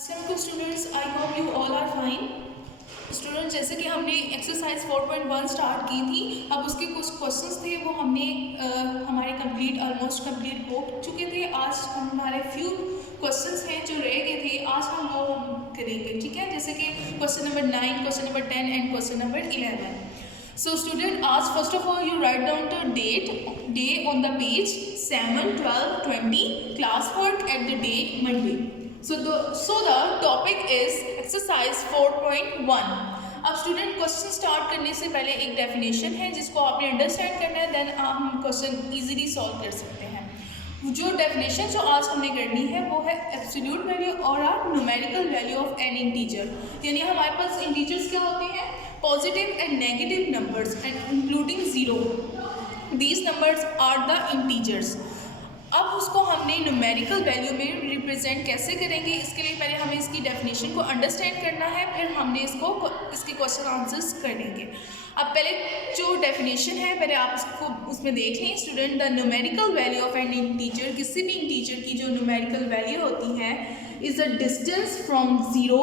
अस्सलाम students, I hope you all are fine. Students, जैसे कि हमने एक्सरसाइज 4.1 स्टार्ट की थी, अब उसके कुछ क्वेश्चंस थे वो हमने हमारे ऑलमोस्ट कंप्लीट हो चुके थे। आज हमारे फ्यू क्वेश्चंस हैं जो रह गए थे, आज हम वो करेंगे, ठीक है। जैसे कि question number 9, question number 10 and question number 11। So student, आज first of all you write down the day on the page 7, 12, 20 classwork at the day Monday. So the topic is exercise 4.1. अब स्टूडेंट क्वेश्चन स्टार्ट करने से पहले एक definition है जिसको आपने understand करना है, देन हम क्वेश्चन इजीली सॉल्व कर सकते हैं। जो डेफिनेशन जो आज हमने करनी है वो है एब्सोल्यूट वैल्यू और numerical value of an integer. यानी हमारे पास इंटीजर्स क्या होते हैं? Positive and negative numbers and including zero, these numbers are the integers. अब उसको हमने न्यूमेरिकल वैल्यू में रिप्रेजेंट कैसे करेंगे, इसके लिए पहले हमें इसकी डेफिनेशन को अंडरस्टैंड करना है, फिर हमने इसके क्वेश्चन आंसर्स करेंगे। अब पहले जो डेफिनेशन है पहले आप उसको उसमें देख लें student. The numerical value of an integer, किसी भी इंटीजर की जो न्यूमेरिकल वैल्यू होती है, is the distance from zero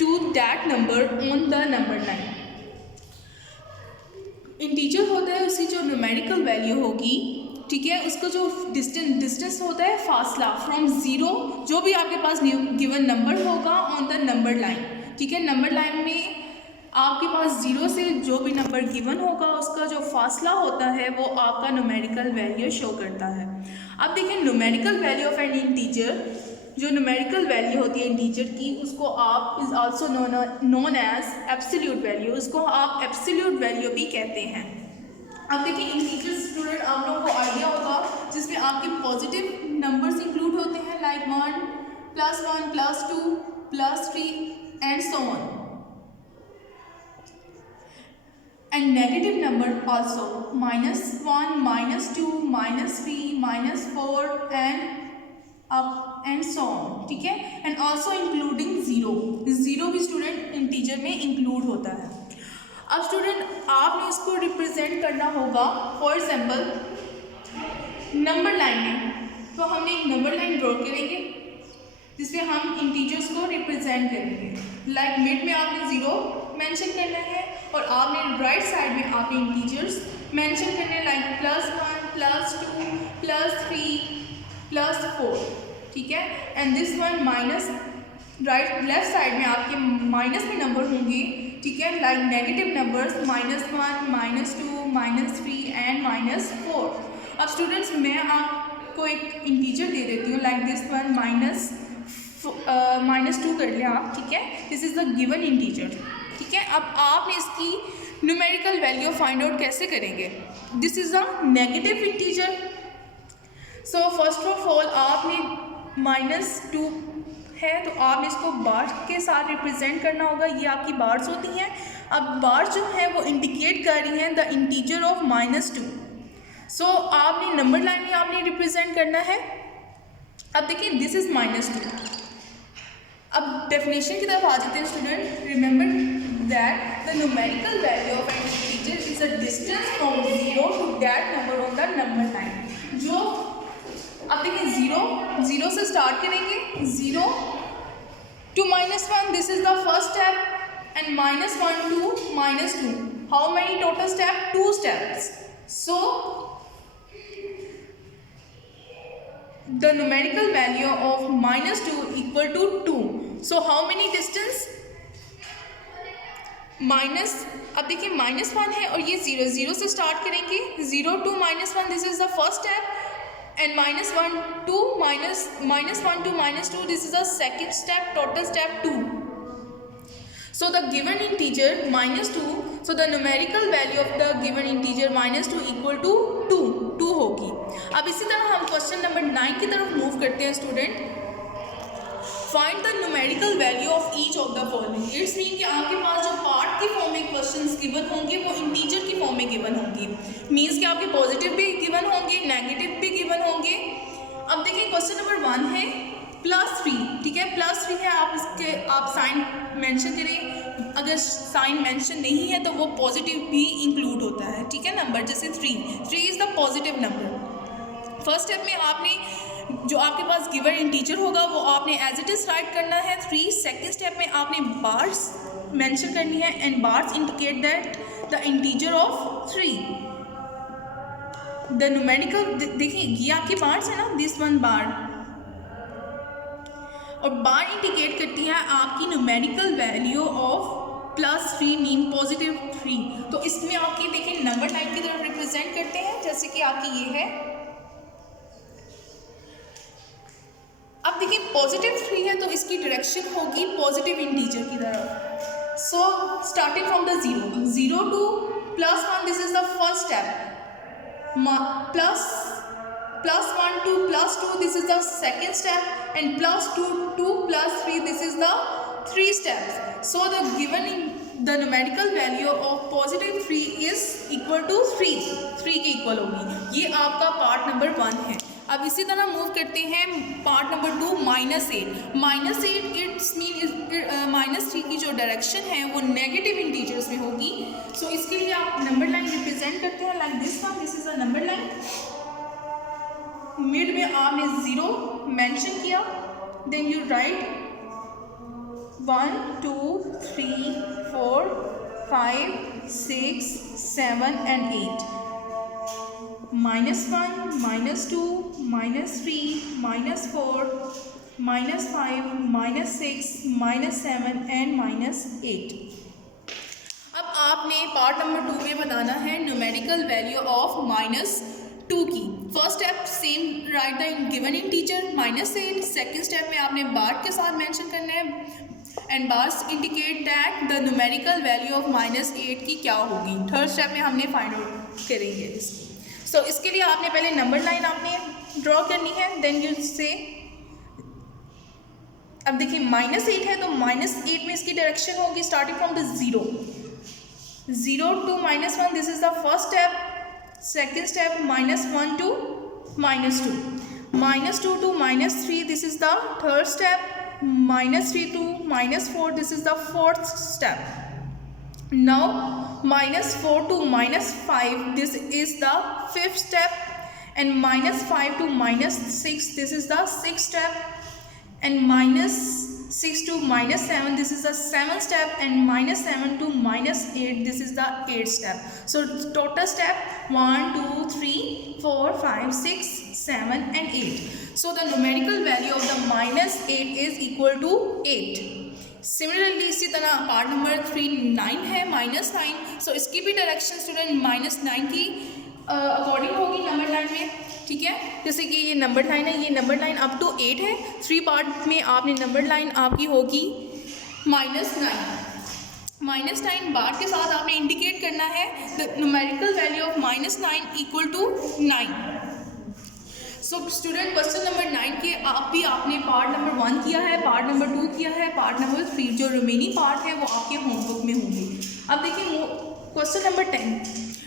to that number on the number line. Integer होता है उसकी जो न्यूमेरिकल वैल्यू होगी, ठीक है, उसका जो डिस्टेंस होता है, फासला फ्रॉम ज़ीरो, जो भी आपके पास गिवन नंबर होगा ऑन द नंबर लाइन, ठीक है। नंबर लाइन में आपके पास ज़ीरो से जो भी नंबर गिवन होगा उसका जो फासला होता है वो आपका न्यूमेरिकल वैल्यू शो करता है। अब देखिए, numerical value of an integer, जो न्यूमेरिकल वैल्यू होती है इंटीजर की, उसको आप is also known as absolute value, उसको आप एब्सोल्यूट वैल्यू भी कहते हैं। अब देखिए, इंटीजर स्टूडेंट आप लोगों को आइडिया होगा जिसमें आपके पॉजिटिव नंबर्स इंक्लूड होते हैं, like 1, +1, +2, +3 and so on, and negative number also -1, -2, -3, -4 and up and so on, ठीक है। एंड आल्सो इंक्लूडिंग ज़ीरो भी स्टूडेंट इंटीजर में इंक्लूड होता है। अब स्टूडेंट आपने इसको रिप्रेजेंट करना होगा, फॉर एग्जांपल नंबर लाइन में, तो हमने एक नंबर लाइन ड्रॉ करेंगे जिसमें हम इंटीजर्स को रिप्रेजेंट करेंगे। लाइक मिड में आपने ज़ीरो मेंशन करना है और आपने राइट साइड में आपने इंटीजर्स मेंशन करने हैं, लाइक +1, +2, +3, +4, ठीक है। And this one minus, right left side में आपके माइनस में नंबर होंगे, ठीक है, लाइक नेगेटिव नंबर्स -1, -2, -3 एंड -4। अब स्टूडेंट्स मैं आपको एक इंटीजर दे देती हूँ, लाइक दिस वन -2 कर लिया आप, ठीक है। This is the given integer, ठीक है। अब आपने इसकी न्यूमेरिकल वैल्यू फाइंड आउट कैसे करेंगे? This is the negative integer. So first of all आपने -2 है तो आपने इसको बार्स के साथ रिप्रेजेंट करना होगा, ये आपकी बार्स होती हैं। अब बार्स जो है वो इंडिकेट कर रही हैं द इंटीजर ऑफ -2। सो आपने नंबर लाइन में आपने रिप्रेजेंट करना है। अब देखिए, दिस इज़ -2। अब डेफिनेशन की तरफ आ जाते हैं student. Remember that the numerical value of an integer is a distance from zero to that number on the number line. जो अब देखिए, ज़ीरो से स्टार्ट करेंगे, 0 to -1, this is the first step, and -1 to -2, how many total step? 2 steps. So the numerical value of -2 equal to 2. So how many distance? अब देखिए, -1 है और ये 0 से स्टार्ट करेंगे, 0 to -1, this is the first step, and -1 to -2, this is the second step, total step 2. So the given integer -2, so the numerical value of the given integer -2 equal to 2 होगी। अब इसी तरह हम क्वेश्चन नंबर 9 की तरफ move करते हैं student. Find the numerical value of each of the following. It's mean कि आपके पास जो पार्ट की फॉर्म में क्वेश्चंस गिवन होंगे वो इंटीजर की फॉर्म में गिवन होंगे। मीन्स कि आपके पॉजिटिव भी गिवन होंगे, नेगेटिव भी गिवन होंगे। अब देखिए, क्वेश्चन नंबर 1 है +3, ठीक है, +3 है। आप साइन मेंशन करें, अगर साइन मेंशन नहीं है तो वो पॉजिटिव भी इंक्लूड होता है, ठीक है, नंबर। जैसे 3 is the positive number. First step में आपने जो आपके पास गिवन इंटीजर होगा वो आपने एज इट इज़ राइट करना है 3। सेकेंड स्टेप में आपने बार्स मेंशन करनी है and bars indicate that the integer of 3। The numerical, देखिए ये आपके बार्स है ना, दिस वन बार, और बार इंडिकेट करती है आपकी न्यूमेरिकल वैल्यू ऑफ +3 मीन +3। तो इसमें आपकी देखिए नंबर लाइन की तरफ रिप्रेजेंट करते हैं, जैसे कि आपकी ये है। अब देखिए +3 है तो इसकी डायरेक्शन होगी पॉजिटिव इंटीजर की तरफ। So starting from the 0 to +1, this is the first step. +1 to +2, this is the second step, and +2 to +3, this is the 3 steps. So the given in the numerical value of +3 is equal to 3 के equal होगी। ये आपका part number 1 है। अब इसी तरह move करते हैं पार्ट नंबर 2, -8 इट्स मीन -3 की जो डायरेक्शन है वो नेगेटिव इंटीजर्स में होगी। सो इसके लिए आप नंबर लाइन रिप्रेजेंट करते हैं like this one, this is a number line. Mid में आपने 0 मेंशन किया, then you right 1 2 3 4 5 6 7 and 8, -1 -2 -3 -4 -5 -6 -7 and -8। अब आपने पार्ट नंबर 2 में बताना है न्यूमेरिकल वैल्यू ऑफ -2 की। First step same, right the given integer -8। Second step में आपने बार के साथ मेंशन करना है and bars indicate that the numerical value of -8 की क्या होगी। थर्ड स्टेप में हमने फाइंड आउट करेंगे इसकी। सो इसके लिए आपने पहले नंबर लाइन आपने ड्रॉ करनी है, देन यू से, अब देखिए -8 है तो -8 में इसकी डायरेक्शन होगी starting from the 0 to -1, this is the first step. Second step -1 to -2, -2 to -3, this is the third step. -3 to -4, this is the fourth step. Now -4 to -5, this is the fifth step, and -5 to -6, this is the sixth step, and -6 to -7, this is the seventh step, and -7 to -8, this is the eighth step. So total step 1 2 3 4 5 6 7 and 8. So the numerical value of the -8 is equal to 8. Similarly इसी तरह part number 3 9 है, -9। सो इसकी भी direction student -9 की according होगी number line में, ठीक है। जैसे कि ये नंबर लाइन है, ये नंबर लाइन अप टू 8 है। 3 पार्ट में आपने नंबर लाइन आपकी होगी -9 बार के साथ आपने इंडिकेट करना है the numerical value of -9 equal to 9। So student question number 9 के आपने पार्ट नंबर 1 किया है, पार्ट नंबर 2 किया है, पार्ट नंबर 3 जो रिमेनिंग पार्ट है वो आपके होमवर्क में होंगे। अब देखिए question number 10,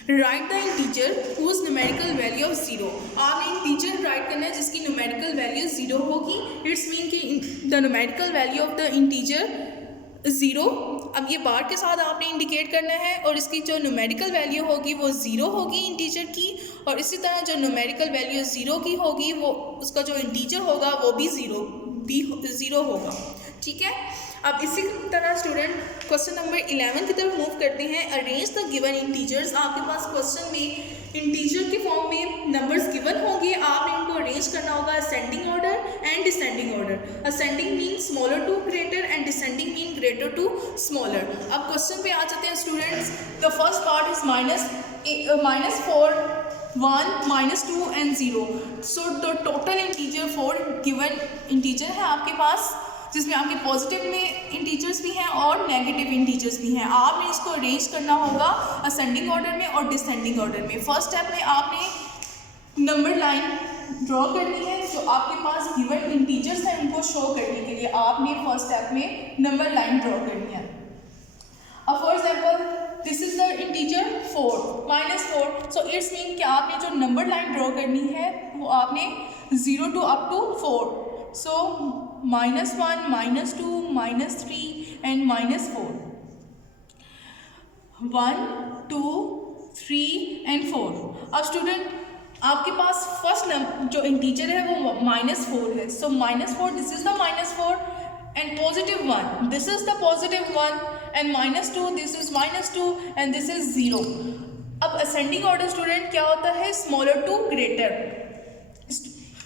write the integer whose numerical value of 0। आपने इंटीजर राइट करना है जिसकी न्यूमेरिकल वैल्यू 0 होगी। इट्स मीन कि the numerical value of the integer 0। अब ये बार के साथ आपने इंडिकेट करना है और इसकी जो न्यूमेरिकल वैल्यू होगी वो 0 होगी इंटीजर की, और इसी तरह जो न्यूमेरिकल वैल्यू 0 की होगी वो उसका जो इंटीजर होगा वो भी 0 होगा, ठीक है। अब इसी तरह स्टूडेंट क्वेश्चन नंबर 11 की तरफ मूव करते हैं। Arrange the given integers. आपके पास क्वेश्चन में इंटीजर के फॉर्म में नंबर्स गिवन होंगे, आपने इनको अरेंज करना होगा ascending order and descending order. Ascending mean smaller to greater and descending mean greater to smaller. अब क्वेश्चन पे आ जाते हैं students. The first part is -4 1 -2 and 0। So the total integer 4 given integer है आपके पास, जिसमें आपके पॉजिटिव में इंटीजर्स भी हैं और नेगेटिव इंटीजर्स भी हैं। आपने इसको अरेंज करना होगा असेंडिंग ऑर्डर में और डिसेंडिंग ऑर्डर में। फर्स्ट स्टेप में आपने नंबर लाइन ड्रॉ करनी है, जो आपके पास गिवन इंटीजर्स हैं उनको शो करने के लिए आपने फर्स्ट स्टेप में नंबर लाइन ड्रॉ करनी है। अब for example this is the integer 4 -4। So it's mean कि आपने जो नंबर लाइन ड्रॉ करनी है वो आपने 0 to up to 4। So -1 -2 -3 and -4, 1 2 3 and 4। अब स्टूडेंट आपके पास फर्स्ट जो इंटीजर है वो -4 है, सो -4 this is the -4 and +1 this is the +1 and -2 this is -2 and this is 0। अब असेंडिंग ऑर्डर स्टूडेंट क्या होता है, स्मॉलर टू ग्रेटर।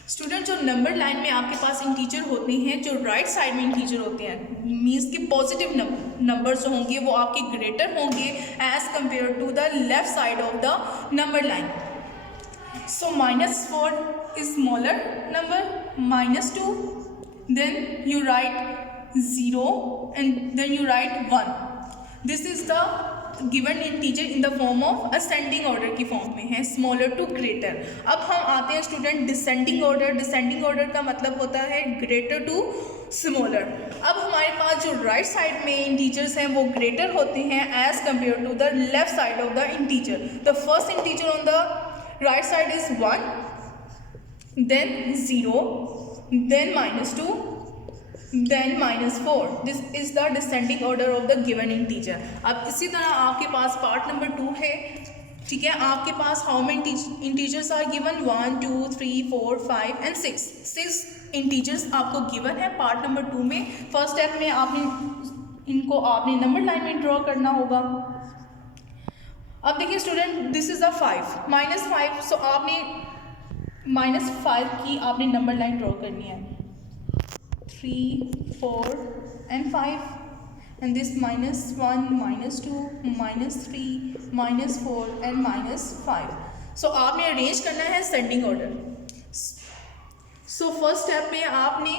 स्टूडेंट जो नंबर लाइन में आपके पास इंटीजर होते हैं, जो राइट साइड में इंटीजर होते हैं, मीन्स कि पॉजिटिव नंबर्स होंगे वो आपके ग्रेटर होंगे as compare to the left side of the number line. So -4 is smaller number, -2, then you write 0 and then you write 1. This is the given integer in the form of ascending order की form में है, smaller to greater. अब हम आते हैं student descending order. Descending order का मतलब होता है ग्रेटर टू स्मॉलर। अब हमारे पास जो राइट साइड में इंटीजर्स हैं वो ग्रेटर होते हैं as compare to the left side of the integer. The first integer on the right side is 1, then 0, then -2, then -4. This is the descending order of the given integer. अब इसी तरह आपके पास part number 2 है, ठीक है। आपके पास how many integers are given, 1 2 3 4 5 and 6 integers आपको गिवन है पार्ट नंबर 2 में। फर्स्ट स्टेप में आपने नंबर लाइन में ड्रॉ करना होगा। अब देखिए स्टूडेंट, दिस इज द 5 -5, सो आपने -5 की आपने नंबर लाइन ड्रॉ करनी है, 3 4 and 5 and this -1 -2 -3 -4 and -5। सो आपने अरेंज करना है ascending order. So first step में आपने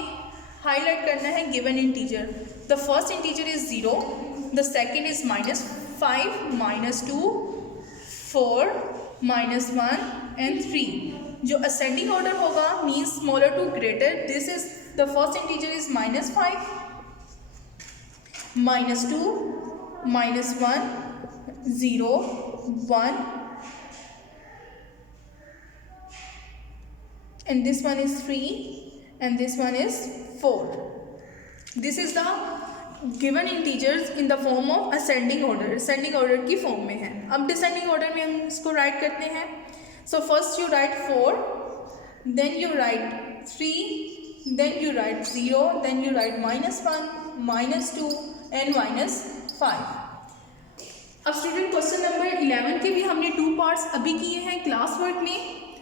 हाईलाइट करना है given integer. The first integer is 0, the second is -5 -2 4 -1 and 3। जो असेंडिंग ऑर्डर होगा means smaller to greater. This is the first integer is -5 -2 -1 0 1 and this one is 3 and this one is 4. This is the given integers in the form of ascending order। ascending order की form में है। अब descending order में हम इसको right करते हैं। So first you write 4, then you write 3, then you write 0, then you write -1 -2 and -5। अब स्टूडेंट क्वेश्चन नंबर 11 के भी हमने 2 पार्ट्स अभी किए हैं क्लास वर्क में,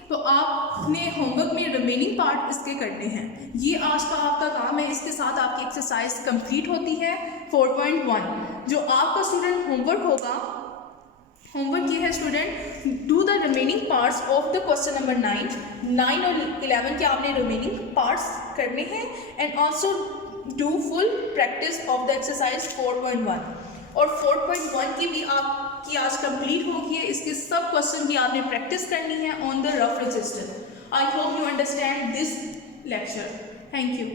तो आपने होमवर्क में रिमेनिंग पार्ट इसके करने हैं। ये आज का आपका काम है, इसके साथ आपकी एक्सरसाइज कंप्लीट होती है 4.1। जो आपका स्टूडेंट होमवर्क होगा, होमवर्क ये है student, do the remaining parts of the question number 9 और 11 के आपने रिमेनिंग पार्ट्स करने हैं and also do full practice of the exercise 4.1। और 4.1 की भी आपकी आज कंप्लीट होगी है। इसके सब क्वेश्चन की आपने प्रैक्टिस करनी है on the rough register. I hope you understand this lecture. Thank you.